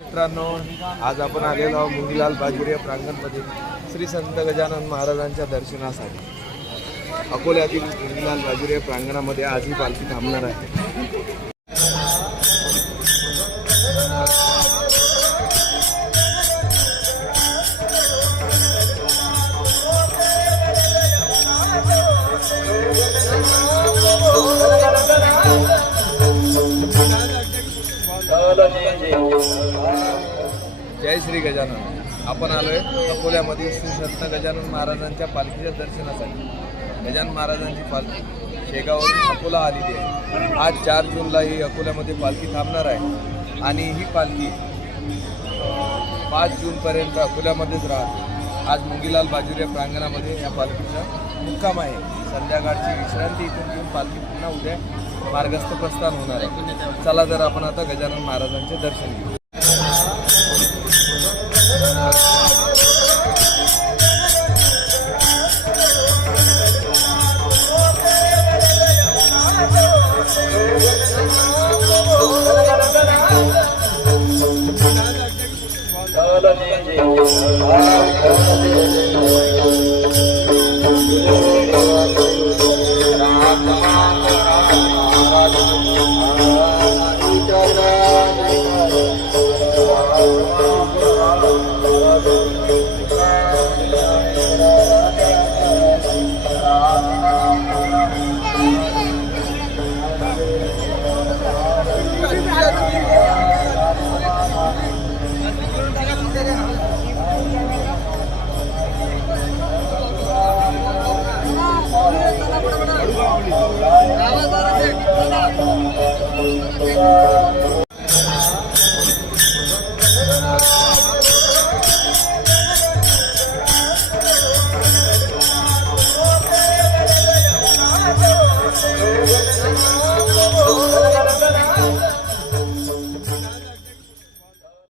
मित्रांनो आज आपण आलेलो आहोत मुंगीलाल बाजुरिया प्रांगणमध्ये श्री संत गजानन महाराजांच्या दर्शनासाठी. अकोल्यातील मुंगीलाल बाजुरिया प्रांगणामध्ये आज ही पालखी थांबणार आहे. जय श्री गजानन. आपण आलोय अकोल्यामध्ये श्री संत गजानन महाराजांच्या पालखीच्या दर्शनासाठी. गजानन महाराजांची पालखी शेगावरून अकोला आलेली आहे. आज चार जूनला ही अकोल्यामध्ये पालखी थांबणार आहे. आणि ही पालखी पाच जूनपर्यंत अकोल्यामध्येच राहते. आज मुंगीलाल बाजुरे प्रांगणामध्ये या पालखीचा मुक्काम आहे. संध्याकाळची विश्रांती इथून घेऊन पालखी पुन्हा उद्या मार्गस्थ प्रस्थान होणार आहे. चला तर आपण आता गजानन महाराजांचे दर्शन घेऊ. Thank you. Amen.